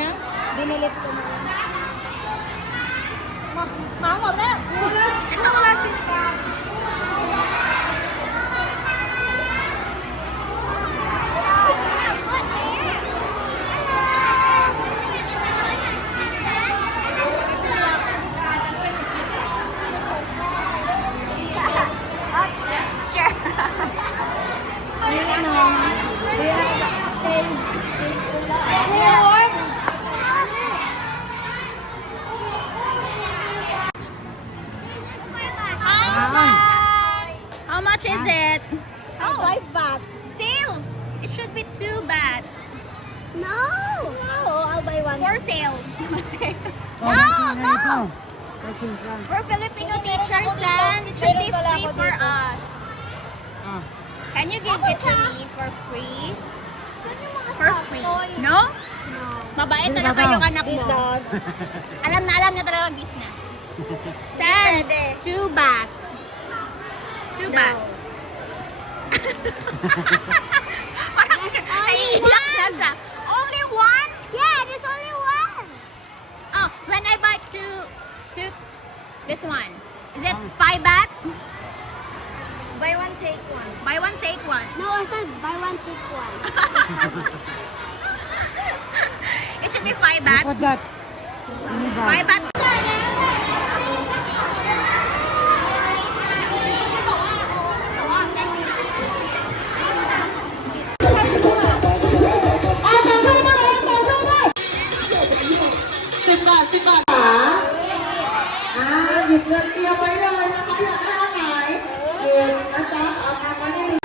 na. Dinilit ko na. Mama, be. Ito wala sila. How much is it? Oh, 5 baht. Sale! It should be 2 baht. No. No, I'll buy one. For sale. No. We're Filipino teachers and it should be Meron pala free ako for dito. us. Can you give it to me for free? For free. No? No. Mabait talaga yung anak Eat mo. dog. Alam niya talaga ang business. Send Pwede. 2 baht. 2 baht. Parang naiiyak na siya. Only one? Yeah, there's only one. Oh, when I buy two, this one. Is it 5 baht? Buy one, take one. Buy one, take one. No, I said buy one, take one. It should be 5 baht. Look at that. 5 baht. Sipat ha? Hยิบเงินเตรียมไว้เลยนะคะอยากได้อันไหนหยิบนะจ๊ะเอาทำมานี่